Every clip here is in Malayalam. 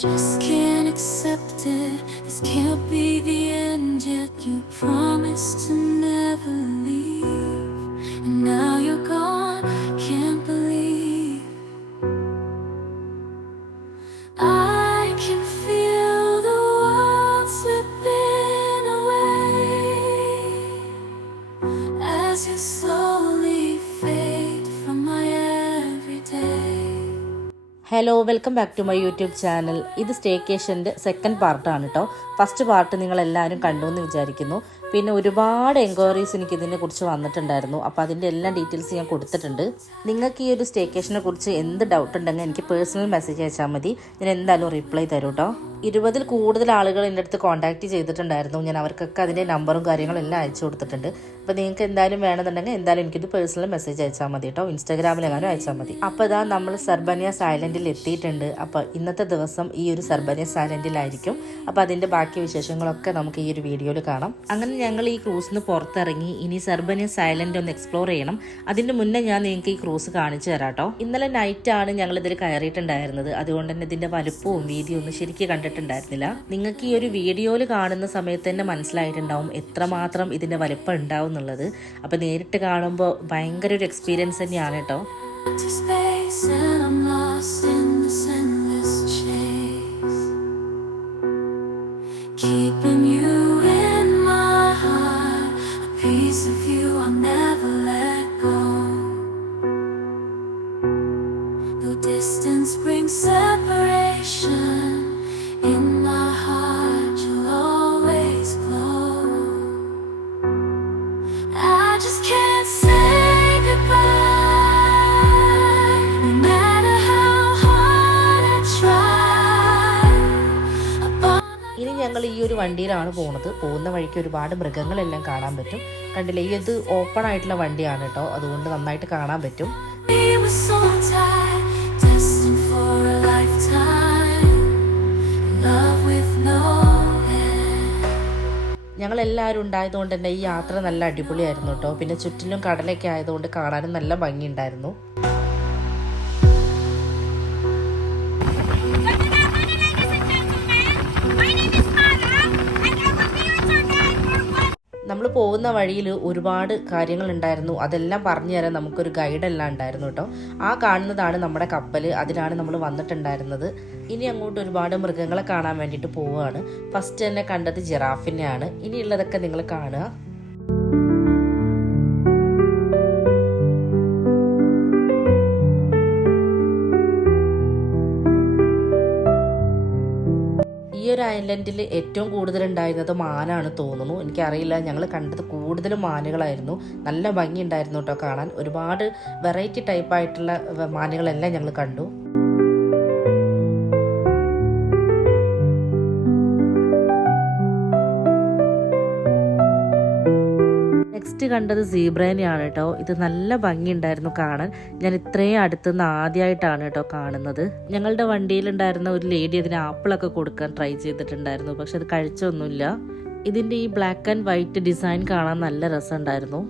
just can't accept it. This can't be the end yet. You promised to never leave, and now you're gone. Can't believe I can feel the world slipping away as you slowly fade from my everyday. Hello, welcome back to my YouTube channel. ഇത് സ്റ്റേക്കേഷൻ്റെ സെക്കൻഡ് പാർട്ടാണ് കേട്ടോ. ഫസ്റ്റ് പാർട്ട് നിങ്ങളെല്ലാവരും കണ്ടു എന്ന് വിചാരിക്കുന്നു. പിന്നെ ഒരുപാട് എൻക്വയറീസ് എനിക്ക് ഇതിനെക്കുറിച്ച് വന്നിട്ടുണ്ടായിരുന്നു. അപ്പോൾ അതിൻ്റെ എല്ലാ ഡീറ്റെയിൽസ് ഞാൻ കൊടുത്തിട്ടുണ്ട്. നിങ്ങൾക്ക് ഈ ഒരു സ്റ്റേക്കേഷനെ കുറിച്ച് എന്ത് ഡൗട്ട് ഉണ്ടെങ്കിൽ എനിക്ക് പേഴ്സണൽ മെസ്സേജ് അയച്ചാൽ മതി. ഞാൻ എന്തായാലും റിപ്ലൈ തരും കേട്ടോ. 20-ൽ കൂടുതൽ ആളുകൾ എൻ്റെ അടുത്ത് കോൺടാക്റ്റ് ചെയ്തിട്ടുണ്ടായിരുന്നു. ഞാൻ അവർക്കൊക്കെ അതിൻ്റെ നമ്പറും കാര്യങ്ങളും എല്ലാം അയച്ചു കൊടുത്തിട്ടുണ്ട്. അപ്പോൾ നിങ്ങൾക്ക് എന്തായാലും വേണമെന്നുണ്ടെങ്കിൽ എന്തായാലും എനിക്കിത് പേഴ്സണൽ മെസ്സേജ് അയച്ചാൽ മതി കേട്ടോ. ഇൻസ്റ്റാഗ്രാമിലെങ്ങാനും അയച്ചാൽ മതി. അപ്പോൾ ഇതാ നമ്മൾ സർബനിയസ് ഐലൻഡിൽ എത്തിയിട്ടുണ്ട്. അപ്പോൾ ഇന്നത്തെ ദിവസം ഈ ഒരു സർബനിയസ് ഐലൻഡിലായിരിക്കും. അപ്പോൾ അതിൻ്റെ ബാക്കി വിശേഷങ്ങളൊക്കെ നമുക്ക് ഈ ഒരു വീഡിയോയിൽ കാണാം. അങ്ങനെ ഞങ്ങൾ ഈ ക്രൂസിന് പുറത്തിറങ്ങി. ഇനി സർബനിയസ് ഐലൻഡ് ഒന്ന് എക്സ്പ്ലോർ ചെയ്യണം. അതിൻ്റെ മുന്നേ ഞാൻ നിങ്ങൾക്ക് ഈ ക്രൂസ് കാണിച്ചു തരാം കേട്ടോ. ഇന്നലെ നൈറ്റാണ് ഞങ്ങൾ ഇതിൽ കയറിയിട്ടുണ്ടായിരുന്നത്. അതുകൊണ്ട് തന്നെ ഇതിൻ്റെ വലുപ്പവും വീതിയും ഒന്നും ശരിക്കും കണ്ടിട്ടുണ്ടായിരുന്നില്ല. നിങ്ങൾക്ക് ഈ ഒരു വീഡിയോയിൽ കാണുന്ന സമയത്ത് തന്നെ മനസ്സിലായിട്ടുണ്ടാവും എത്രമാത്രം ഇതിൻ്റെ വലുപ്പം ഉണ്ടാവും എന്നുള്ളത്. അപ്പോൾ നേരിട്ട് കാണുമ്പോൾ ഭയങ്കര ഒരു എക്സ്പീരിയൻസ് തന്നെയാണ് കേട്ടോ. Keeping you in my heart, a piece of you I'll never let go. Though distance brings separation, in my heart you'll always glow. I just can't say goodbye. ഞങ്ങൾ ഈ ഒരു വണ്ടിയിലാണ് പോകുന്നത്. പോകുന്ന വഴിക്ക് ഒരുപാട് മൃഗങ്ങളെല്ലാം കാണാൻ പറ്റും. കണ്ടില്ലേ, ഇത് ഓപ്പൺ ആയിട്ടുള്ള വണ്ടിയാണ് കേട്ടോ. അതുകൊണ്ട് നന്നായിട്ട് കാണാൻ പറ്റും. ഞങ്ങളെല്ലാവരും ഉണ്ടായതുകൊണ്ട് തന്നെ ഈ യാത്ര നല്ല അടിപൊളിയായിരുന്നു കേട്ടോ. പിന്നെ ചുറ്റിലും കടലൊക്കെ ആയതുകൊണ്ട് കാണാനും നല്ല ഭംഗിയുണ്ടായിരുന്നു. നമ്മൾ പോകുന്ന വഴിയിൽ ഒരുപാട് കാര്യങ്ങളുണ്ടായിരുന്നു. അതെല്ലാം പറഞ്ഞു തരാൻ നമുക്കൊരു ഗൈഡെല്ലാം ഉണ്ടായിരുന്നു കേട്ടോ. ആ കാണുന്നതാണ് നമ്മുടെ കപ്പൽ. അതിലാണ് നമ്മൾ വന്നിട്ടുണ്ടായിരുന്നത്. ഇനി അങ്ങോട്ട് ഒരുപാട് മൃഗങ്ങളെ കാണാൻ വേണ്ടിയിട്ട് പോവുകയാണ്. ഫസ്റ്റ് തന്നെ കണ്ടത് ജിറാഫിനെയാണ്. ഇനിയുള്ളതൊക്കെ നിങ്ങൾ കാണുക. ഈ ഒരു ഐലൻഡിൽ ഏറ്റവും കൂടുതൽ ഉണ്ടായിരുന്നത് മാനാണ് തോന്നുന്നു. എനിക്കറിയില്ല, ഞങ്ങൾ കണ്ടത് കൂടുതലും മാനുകളായിരുന്നു. നല്ല ഭംഗി ഉണ്ടായിരുന്നു കേട്ടോ കാണാൻ. ഒരുപാട് വെറൈറ്റി ടൈപ്പായിട്ടുള്ള മാനുകളെല്ലാം ഞങ്ങൾ കണ്ടു. നെക്സ്റ്റ് കണ്ടത് സീബ്രേനെയാണ് കേട്ടോ. ഇത് നല്ല ഭംഗിയുണ്ടായിരുന്നു കാണാൻ. ഞാൻ ഇത്രയും അടുത്തുനിന്ന് ആദ്യമായിട്ടാണ് കേട്ടോ കാണുന്നത്. ഞങ്ങളുടെ വണ്ടിയിലുണ്ടായിരുന്ന ഒരു ലേഡി അതിന് ആപ്പിളൊക്കെ കൊടുക്കാൻ ട്രൈ ചെയ്തിട്ടുണ്ടായിരുന്നു. പക്ഷെ അത് കഴിച്ചൊന്നുമില്ല. ഇതിൻ്റെ ഈ ബ്ലാക്ക് ആൻഡ് വൈറ്റ് ഡിസൈൻ കാണാൻ നല്ല രസമുണ്ടായിരുന്നു.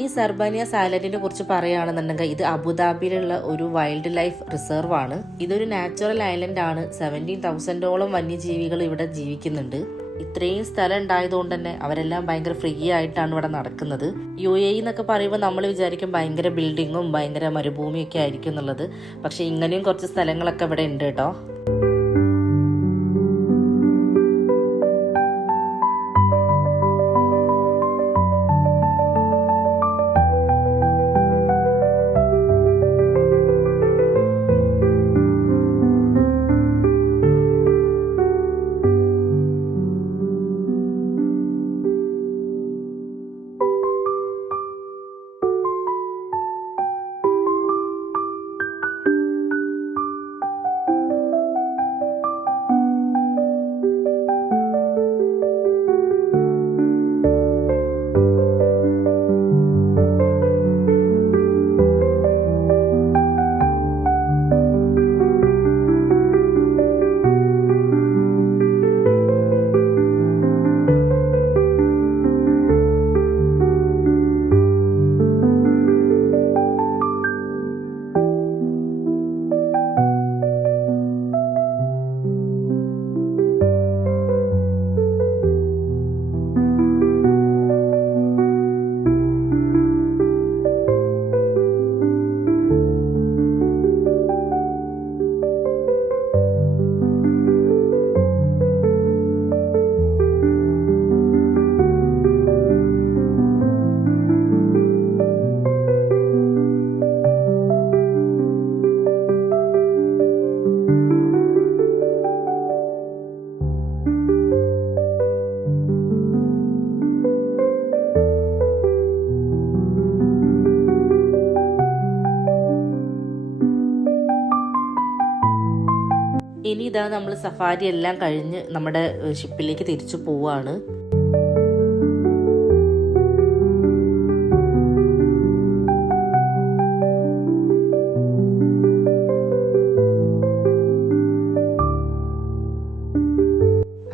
ഈ സർബനിയസ് ഐലൻഡിനെ കുറിച്ച് പറയുകയാണെന്നുണ്ടെങ്കിൽ ഇത് അബുദാബിയിലുള്ള ഒരു വൈൽഡ് ലൈഫ് റിസർവ് ആണ്. ഇതൊരു നാച്ചുറൽ ഐലൻഡ് ആണ്. 17,000ഓളം വന്യജീവികൾ ഇവിടെ ജീവിക്കുന്നുണ്ട്. ഇത്രയും സ്ഥലം ഉണ്ടായതുകൊണ്ട് തന്നെ അവരെല്ലാം ഭയങ്കര ഫ്രീ ആയിട്ടാണ് ഇവിടെ നടക്കുന്നത്. UAE എന്നൊക്കെ പറയുമ്പോൾ നമ്മൾ വിചാരിക്കും ഭയങ്കര ബിൽഡിങ്ങും ഭയങ്കര മരുഭൂമിയൊക്കെ ആയിരിക്കും എന്നുള്ളത്. പക്ഷെ ഇങ്ങനെയും കുറച്ച് സ്ഥലങ്ങളൊക്കെ ഇവിടെ ഉണ്ട് കേട്ടോ. ഇതാ നമ്മൾ സഫാരി എല്ലാം കഴിഞ്ഞ് നമ്മുടെ ഷിപ്പിലേക്ക് തിരിച്ചു പോവാണ്.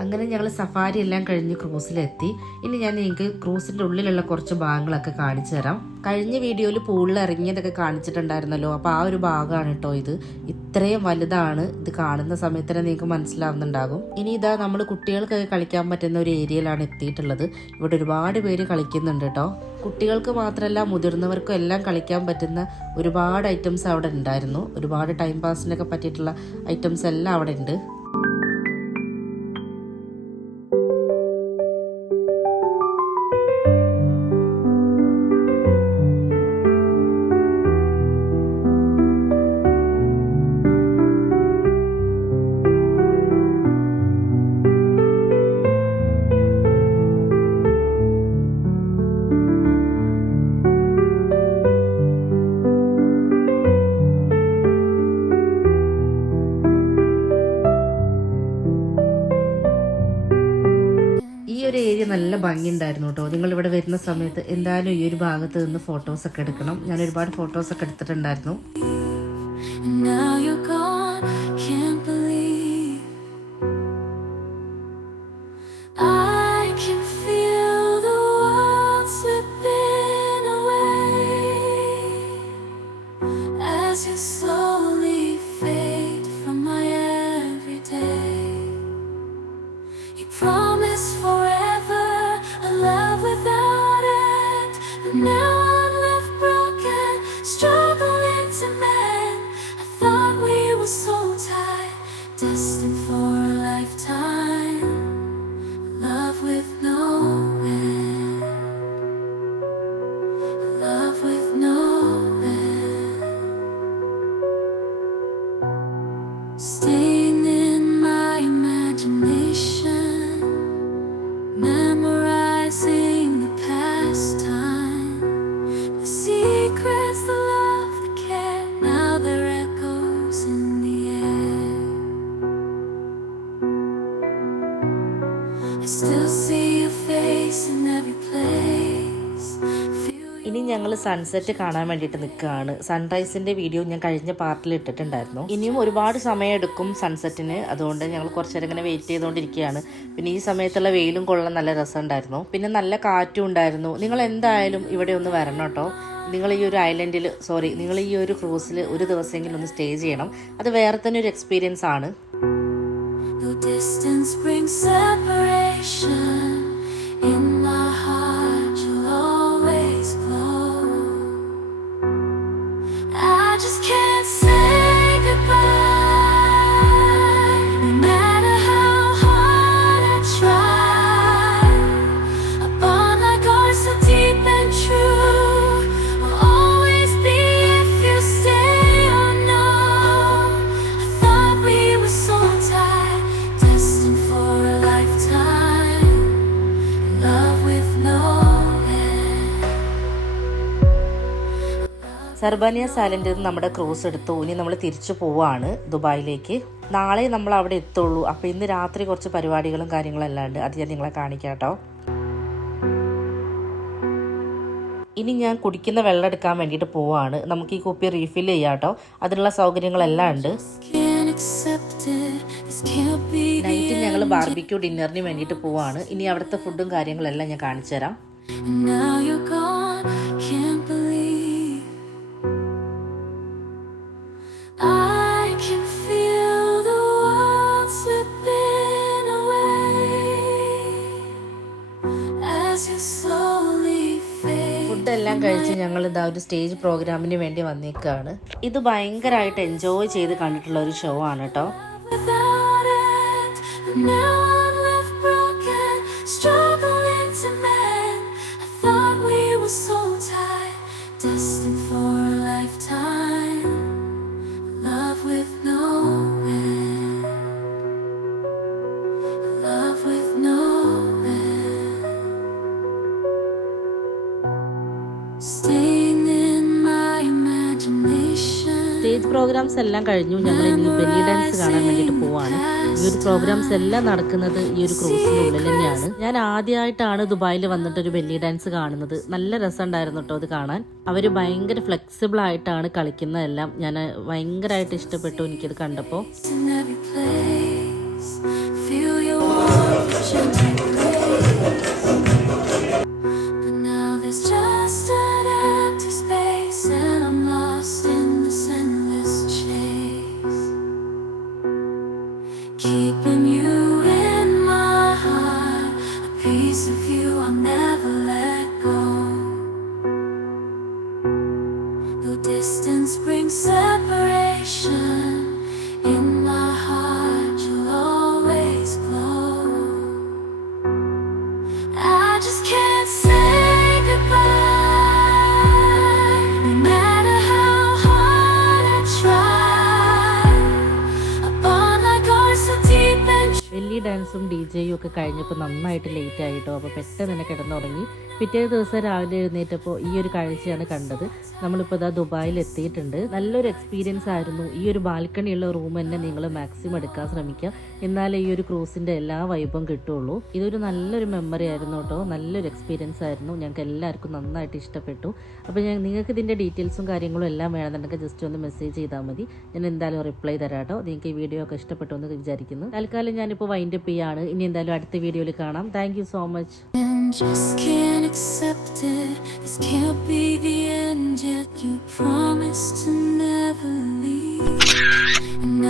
അങ്ങനെ ഞങ്ങൾ സഫാരി എല്ലാം കഴിഞ്ഞ് ക്രൂസിലെത്തി. ഇനി ഞാൻ നിങ്ങൾക്ക് ക്രൂസിൻ്റെ ഉള്ളിലുള്ള കുറച്ച് ഭാഗങ്ങളൊക്കെ കാണിച്ചു തരാം. കഴിഞ്ഞ വീഡിയോയിൽ പൂളിൽ ഇറങ്ങിയതൊക്കെ കാണിച്ചിട്ടുണ്ടായിരുന്നല്ലോ, അപ്പോൾ ആ ഒരു ഭാഗമാണ് കേട്ടോ ഇത്. ഇത്രയും വലുതാണ്. ഇത് കാണുന്ന സമയത്ത് തന്നെ നിങ്ങൾക്ക് മനസ്സിലാവുന്നുണ്ടാകും. ഇനി ഇതാ നമ്മൾ കുട്ടികൾക്കൊക്കെ കളിക്കാൻ പറ്റുന്ന ഒരു ഏരിയയിലാണ് എത്തിയിട്ടുള്ളത്. ഇവിടെ ഒരുപാട് പേര് കളിക്കുന്നുണ്ട് കേട്ടോ. കുട്ടികൾക്ക് മാത്രമല്ല മുതിർന്നവർക്കും എല്ലാം കളിക്കാൻ പറ്റുന്ന ഒരുപാട് ഐറ്റംസ് അവിടെ ഉണ്ടായിരുന്നു. ഒരുപാട് ടൈം പാസിനൊക്കെ പറ്റിയിട്ടുള്ള ഐറ്റംസ് എല്ലാം അവിടെ ഉണ്ട്. ഏരിയ നല്ല ഭംഗിയുണ്ടായിരുന്നു കേട്ടോ. നിങ്ങളിവിടെ വരുന്ന സമയത്ത് എന്തായാലും ഈ ഒരു ഭാഗത്ത് നിന്ന് ഫോട്ടോസൊക്കെ എടുക്കണം. ഞാൻ ഒരുപാട് ഫോട്ടോസൊക്കെ എടുത്തിട്ടുണ്ടായിരുന്നു. Now I'm left broken, struggling to mend. I thought we were so tied, destined for a lifetime. Love with no end. Love with no end. Staying in my imagination, memorizing the past time. Secrets, the love, the care, now there echoes in the air. I still see your face in every place. ഇനി ഞങ്ങൾ സൺസെറ്റ് കാണാൻ വേണ്ടിയിട്ട് നിൽക്കുകയാണ്. സൺറൈസിൻ്റെ വീഡിയോ ഞാൻ കഴിഞ്ഞ പാർട്ടിൽ ഇട്ടിട്ടുണ്ടായിരുന്നു. ഇനിയും ഒരുപാട് സമയം എടുക്കും സൺസെറ്റിന്. അതുകൊണ്ട് ഞങ്ങൾ കുറച്ച് നേരം ഇങ്ങനെ വെയിറ്റ് ചെയ്തുകൊണ്ടിരിക്കുകയാണ്. പിന്നെ ഈ സമയത്തുള്ള വെയിലും കൊള്ളാൻ നല്ല രസമുണ്ടായിരുന്നു. പിന്നെ നല്ല കാറ്റും ഉണ്ടായിരുന്നു. നിങ്ങൾ എന്തായാലും ഇവിടെ ഒന്ന് വരണം കേട്ടോ. നിങ്ങൾ ഈ ഒരു ഐലൻഡിൽ നിങ്ങൾ ഈ ഒരു ക്രൂസിൽ ഒരു ദിവസമെങ്കിലും ഒന്ന് സ്റ്റേ ചെയ്യണം. അത് വേറെ തന്നെ ഒരു എക്സ്പീരിയൻസ് ആണ്. സർബാനിയസ് ഐലൻഡിൽ നിന്ന് നമ്മുടെ ക്രൂസ് എടുത്തു. ഇനി നമ്മൾ തിരിച്ചു പോവാണ് ദുബായിലേക്ക്. നാളെ നമ്മൾ അവിടെ എത്തുള്ളൂ. അപ്പോൾ ഇന്ന് രാത്രി കുറച്ച് പരിപാടികളും കാര്യങ്ങളും എല്ലാം ഉണ്ട്. അത് ഞാൻ നിങ്ങളെ കാണിക്കാം കേട്ടോ. ഇനി ഞാൻ കുടിക്കുന്ന വെള്ളം എടുക്കാൻ വേണ്ടിയിട്ട് പോവാണ്. നമുക്ക് ഈ കുപ്പി റീഫിൽ ചെയ്യാം കേട്ടോ. അതിനുള്ള സൗകര്യങ്ങളെല്ലാം ഉണ്ട്. നൈറ്റ് ഞങ്ങൾ ബാർബിക്യൂ ഡിന്നറിന് വേണ്ടിയിട്ട് പോവാണ്. ഇനി അവിടുത്തെ ഫുഡും കാര്യങ്ങളെല്ലാം ഞാൻ കാണിച്ചു തരാം. ഫുഡെല്ലാം കഴിച്ച് ഞങ്ങൾ ഇതാ ഒരു സ്റ്റേജ് പ്രോഗ്രാമിന് വേണ്ടി വന്നേക്കാണ്. ഇത് ഭയങ്കരമായിട്ട് എൻജോയ് ചെയ്ത് കണ്ടിട്ടുള്ള ഒരു ഷോ ആണ് കേട്ടോ. പ്രോഗ്രാംസ് എല്ലാം കഴിഞ്ഞു. ഞങ്ങൾ ഇനി ബെല്ലി ഡാൻസ് കാണാൻ വേണ്ടിയിട്ട് പോവാണ്. ഈ ഒരു പ്രോഗ്രാംസ് എല്ലാം നടക്കുന്നത് ഈ ഒരു ക്രൂസിനുള്ളിൽ തന്നെയാണ്. ഞാൻ ആദ്യമായിട്ടാണ് ദുബായിൽ വന്നിട്ട് ഒരു ബെല്ലി ഡാൻസ് കാണുന്നത്. നല്ല രസമുണ്ടായിരുന്നു കേട്ടോ അത് കാണാൻ. അവർ ഭയങ്കര ഫ്ലെക്സിബിൾ ആയിട്ടാണ് കളിക്കുന്നതെല്ലാം. ഞാൻ ഭയങ്കരമായിട്ട് ഇഷ്ടപ്പെട്ടു എനിക്കത് കണ്ടപ്പോൾ. Keeping you in my heart, a piece of you I'll never let go. Though distance brings separation, in my heart you'll always glow. I just can't say goodbye, no matter how hard I try. A bond like ours so deep and belly ഡാൻസും DJയും ഒക്കെ കഴിഞ്ഞപ്പോൾ നന്നായിട്ട് ലേറ്റ് ആയിട്ടോ. അപ്പോൾ പെട്ടെന്ന് തന്നെ കിടന്നുറങ്ങി. പിറ്റേ ദിവസം രാവിലെ എഴുന്നേറ്റപ്പോൾ ഈ ഒരു കാഴ്ചയാണ് കണ്ടത്. നമ്മളിപ്പോൾ ഇതാ ദുബായിൽ എത്തിയിട്ടുണ്ട്. നല്ലൊരു എക്സ്പീരിയൻസ് ആയിരുന്നു. ഈ ഒരു ബാൽക്കണിയുള്ള റൂം തന്നെ നിങ്ങൾ മാക്സിമം എടുക്കാൻ ശ്രമിക്കുക. എന്നാലേ ഈ ഒരു ക്രൂസിൻ്റെ എല്ലാ വൈബും കിട്ടുള്ളൂ. ഇതൊരു നല്ലൊരു മെമ്മറി ആയിരുന്നു കേട്ടോ. നല്ലൊരു എക്സ്പീരിയൻസ് ആയിരുന്നു. ഞങ്ങൾക്ക് എല്ലാവർക്കും നന്നായിട്ട് ഇഷ്ടപ്പെട്ടു. അപ്പോൾ നിങ്ങൾക്ക് ഇതിൻ്റെ ഡീറ്റെയിൽസും കാര്യങ്ങളും എല്ലാം വേണമെന്നുണ്ടെങ്കിൽ ജസ്റ്റ് ഒന്ന് മെസ്സേജ് ചെയ്താൽ മതി. ഞാൻ എന്തായാലും റിപ്ലൈ തരാം കേട്ടോ. നിങ്ങൾക്ക് ഈ വീഡിയോ ഒക്കെ ഇഷ്ടപ്പെട്ടു എന്ന് വിചാരിക്കുന്നു. തൽക്കാലം ഞാനിപ്പോൾ വൈൻഡപ്പ് ചെയ്യാണ്. ഇനി എന്തായാലും അടുത്ത വീഡിയോയിൽ കാണാം. Thank you so much. just can't accept it. This can't be the end yet. You promised to never leave. And